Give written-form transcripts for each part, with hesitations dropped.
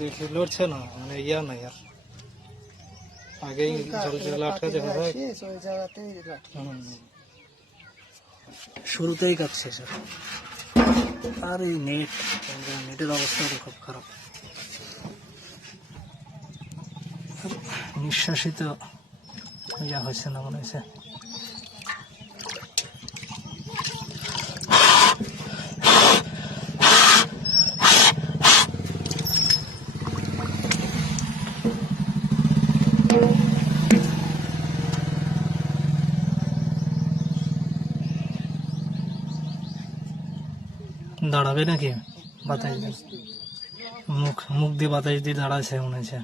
দেখি লড়ছে না, মানে ইয়া নাই আর আগেই জল জল আটকে দেখা যায়। শুরুতেই কাটছে স্যার। আর এই নেটের অবস্থা তো খুব খারাপ। নিঃশ্বাসই তো ইয়া হয়েছে না মনে হয়েছে। দাঁড়াবে নাকি বাতাস দিয়ে? মুখ দিয়ে বাতাস দিয়ে দাঁড়াচ্ছে মনে হচ্ছে।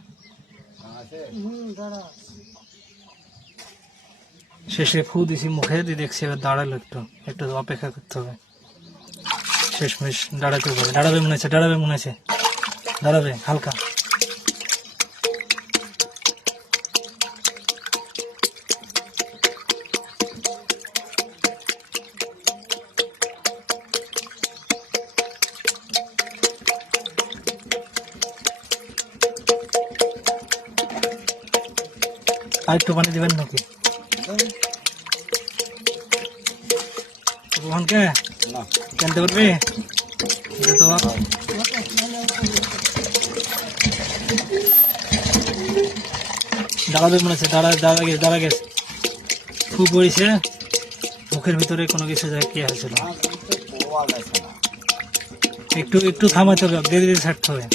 শেষে ফু দিছি মুখে দিয়ে দেখছি এবার দাঁড়ালো, একটু অপেক্ষা করতে হবে। শেষমেশ দাঁড়াতে হবে, দাঁড়াবে মনে হচ্ছে, দাঁড়াবে হালকা। আর একটু পানি দিবেন নাকি রোহনকে? জানতে পারবে দাঁড়াবে মনে হচ্ছে, দাঁড়া গেছে। ফু পড়েছে মুখের ভিতরে, কোনো কিছু যায় কি হয়েছিল। একটু থামাতে হবে, ধীরে ছাড়তে হবে।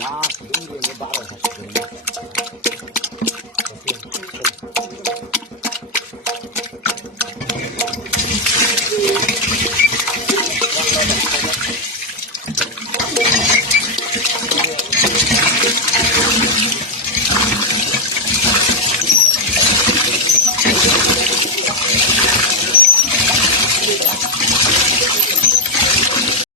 না